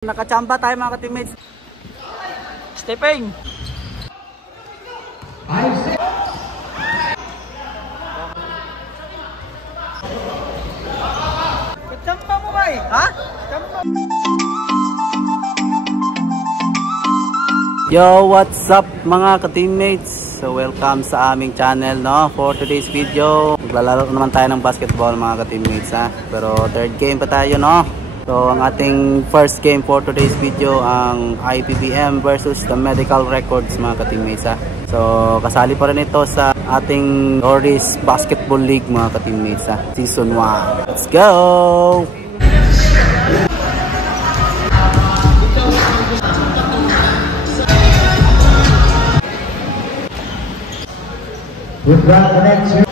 Nakachamba tayo mga ka-teammates. Stepping. Kachamba mo ba eh? Ha? Kachamba. Yo, what's up mga ka-teammates? So welcome sa aming channel, no? For today's video, maglalaro naman tayo ng basketball mga ka-teammates, ha? Pero third game pa tayo, no? So ang ating first game for today's video ang IPBM versus the Medical Records mga ka-teammates, ha? So kasali pa rin ito sa ating Loris Basketball League mga ka-teammates, ha? Season 1. Let's go! We've got the next one.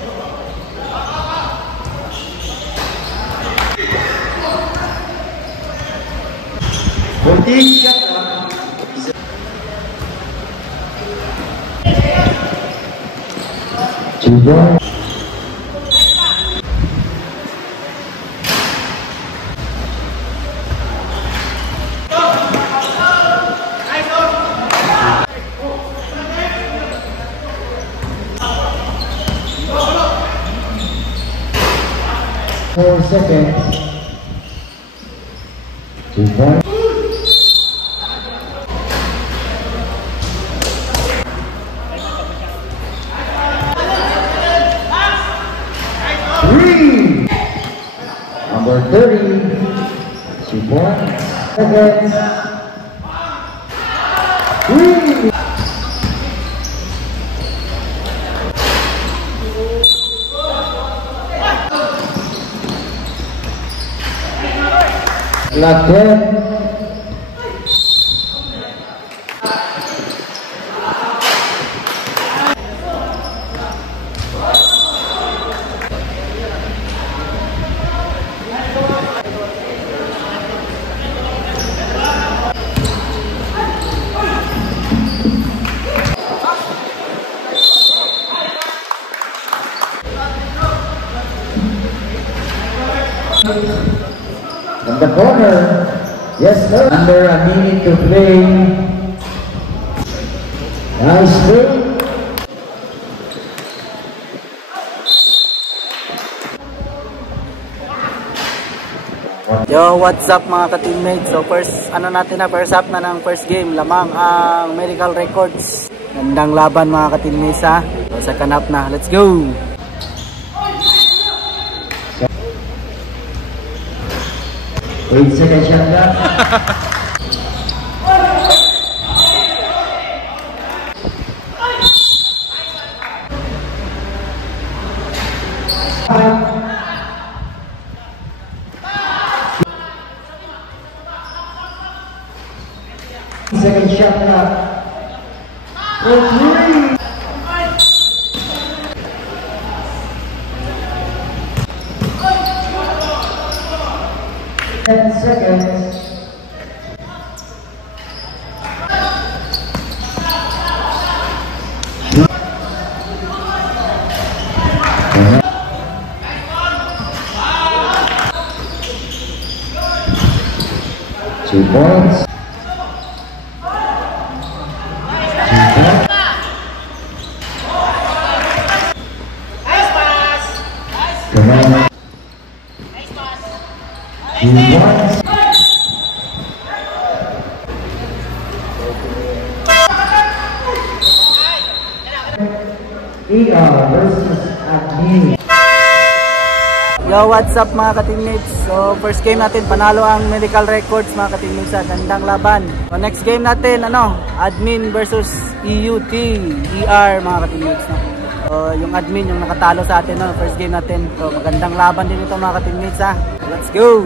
Four seconds. 2 points. Number 30, 2 points, seconds, 3. Clock 10. From the corner, yes sir, under a minute to play. Nice play. Yo, what's up mga ka-teammates? So first first half na ng first game, lamang ang Medical Records. Gandang laban mga ka-teammates, ha. So second half na, let's go. Wait, second shot up. Second shot up. For 3. 10 seconds. Two points. Nice pass. Come on. Nice pass. 2 points. Versus Admin. Yo, what's up mga ka-teammates? So first game natin, panalo ang Medical Records mga ka-teammates, sa gandang laban. So next game natin, Admin versus EUT ER mga ka-teammates, no? So yung Admin yung nakatalo sa atin, no? First game natin. So magandang laban din ito mga ka-teammates, ha. Let's go.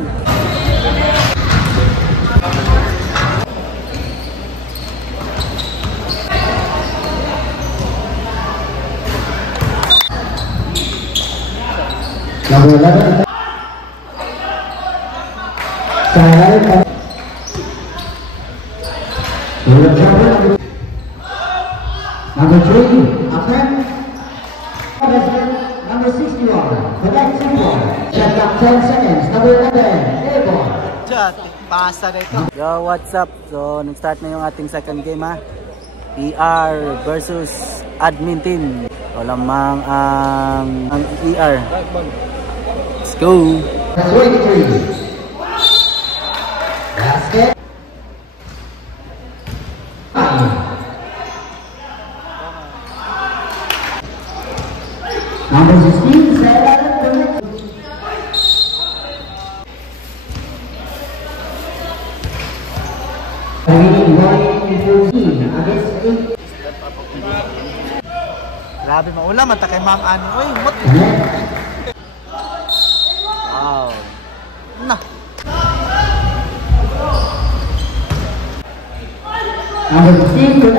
Number 11. Number 3, attempt. Number 61, the next 2 ball. Shot clock 10 seconds. Number 11, A ball. Pasa dito. Yo, what's up? So, nag-start na yung ating second game ha. ER versus admin team. Walamang ang ER. Let's go! Basket. Number 16, Grabe maulam, mata kay Ma'am Ani. Uy, mut. Wow! Na. number 16,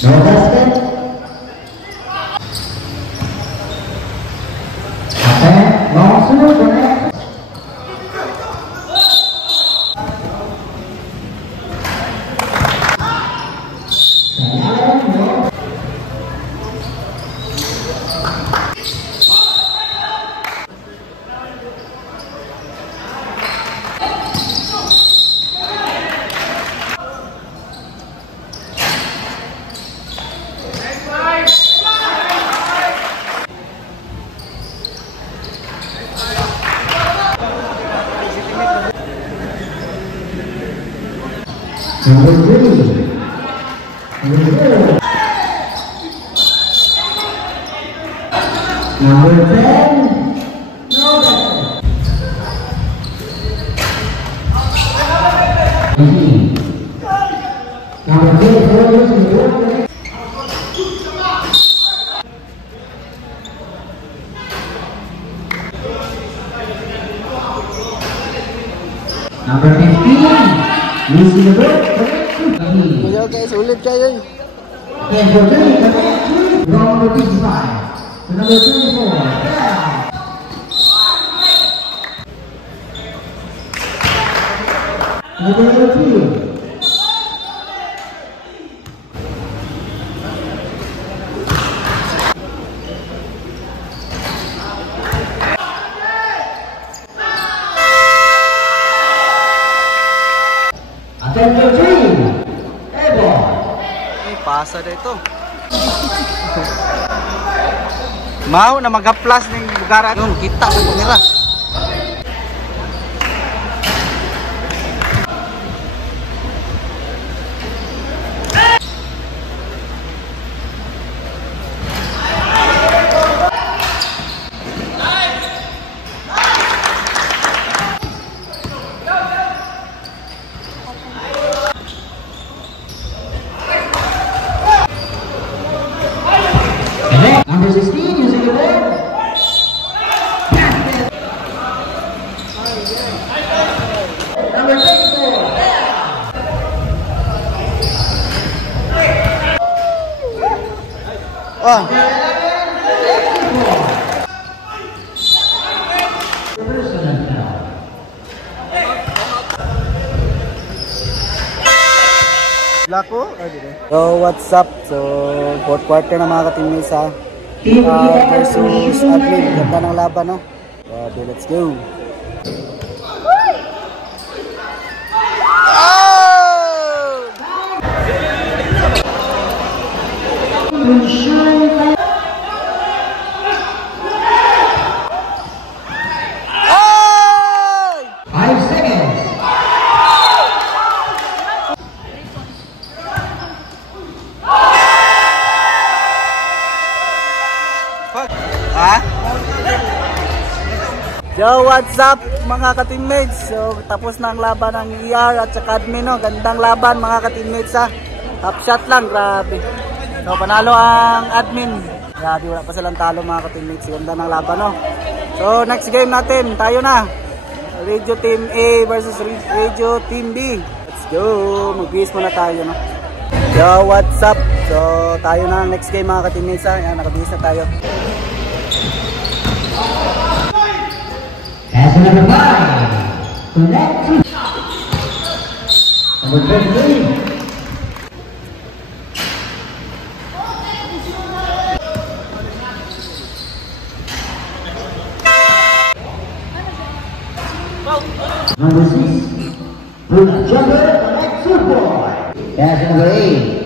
no basket. Long connect. Number 3. Number 10. No basket. Number 10. Number 15. Losing the ball. Kuya guys, ulit kayo. And for number 55 to number 24. Number 2. Attention team. Pasa dito. Mau na mag-plus ng lugar yung kita sa kamera. Number 16 using the ball. Number 24. Oh. Lako? So, what's up? So, fourth quarter na mga ka-teammates ha. Versus admin. Ganda ng laban, no? So, let's go. Yo, what's up mga ka-teammates? So, tapos na ang laban ng ER at saka admin, no? Gandang laban mga ka-teammates ha. Half shot lang, grabe. So, panalo ang admin. Grabe, wala pa silang talo mga ka-teammates. Ganda ng laban, no? So, next game natin, tayo na. Radio Team A versus Radio Team B. Let's go. Mag-base muna tayo, no? Yo, what's up? So, tayo na ang next game mga ka-teammates ha. Yan, nakabase na tayo. Pass number 5. Connect to number 23. Number 6, Bruce Jumper, connect 2 points. Pass number 8.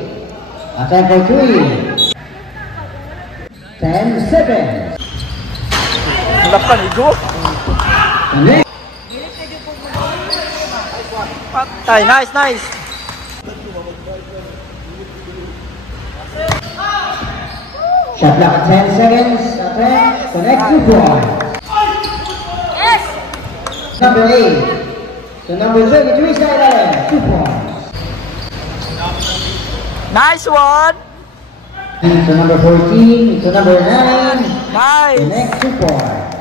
Attack for 3. 10 seconds. Lapan, igo. Connect. Patay, nice, nice. Shot clock 10 seconds. Attack, connect 2 points. Number 8 to number 33, side 2 points. Nice one. To number 14 to number 9. Nice. Connect 2 points.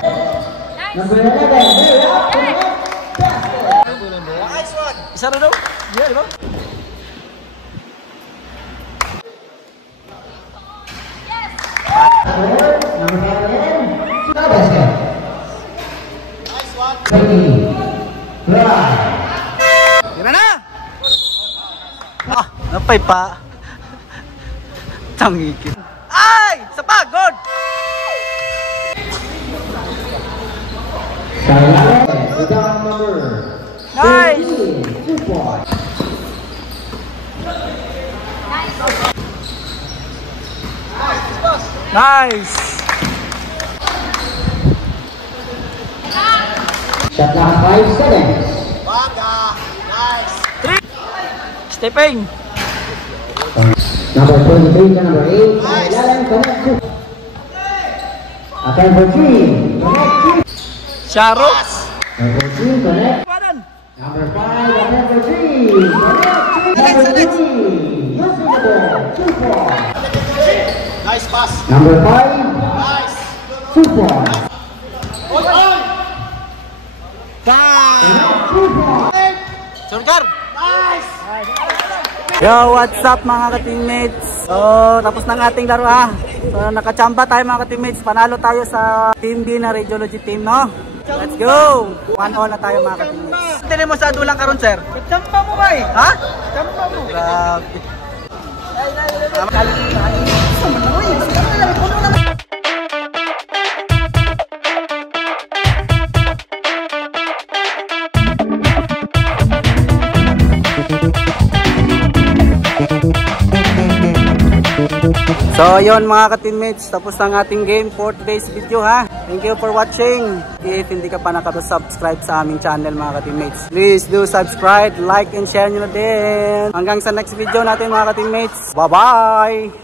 Number 11, very up, connect. Nice one. Isa na daw. Yeah, di ba? Number 11, basket. Nice one. 20, right. Tira na. Ah, napay pa. Tangikit. Ay! Sa pagod! Rebound number Nice! 13, 2 points. Nice! Shot clock 5 seconds. Stepping! Number 23 to number 8. Ilalim, connect 2. Attack for 3. Connect 3. Sharox! Number 2, connect. Padan! Number 5, attack for 3. Connect 3. Number 3. Using the ball. 2 points. Nice pass! Number 5. Nice! 2 points. Bang! 2 points. Surgar! Nice! Yo, what's up mga ka-teammates? So, tapos ng ating laro ha. So, nakachamba tayo mga ka-teammates. Panalo tayo sa Team B na Radiology team, no? Let's go! 1-all na tayo mga ka-teammates. Tinin mo sa dulang karon, sir? Champa mo ba eh? Ha? Champa mo! Grabe. So yun mga ka-teammates, tapos ang ating game for today's video ha. Thank you for watching. If hindi ka pa nakasubscribe sa aming channel mga ka-teammates, please do subscribe, like and share nyo na din. Hanggang sa next video natin mga ka-teammates. Bye bye!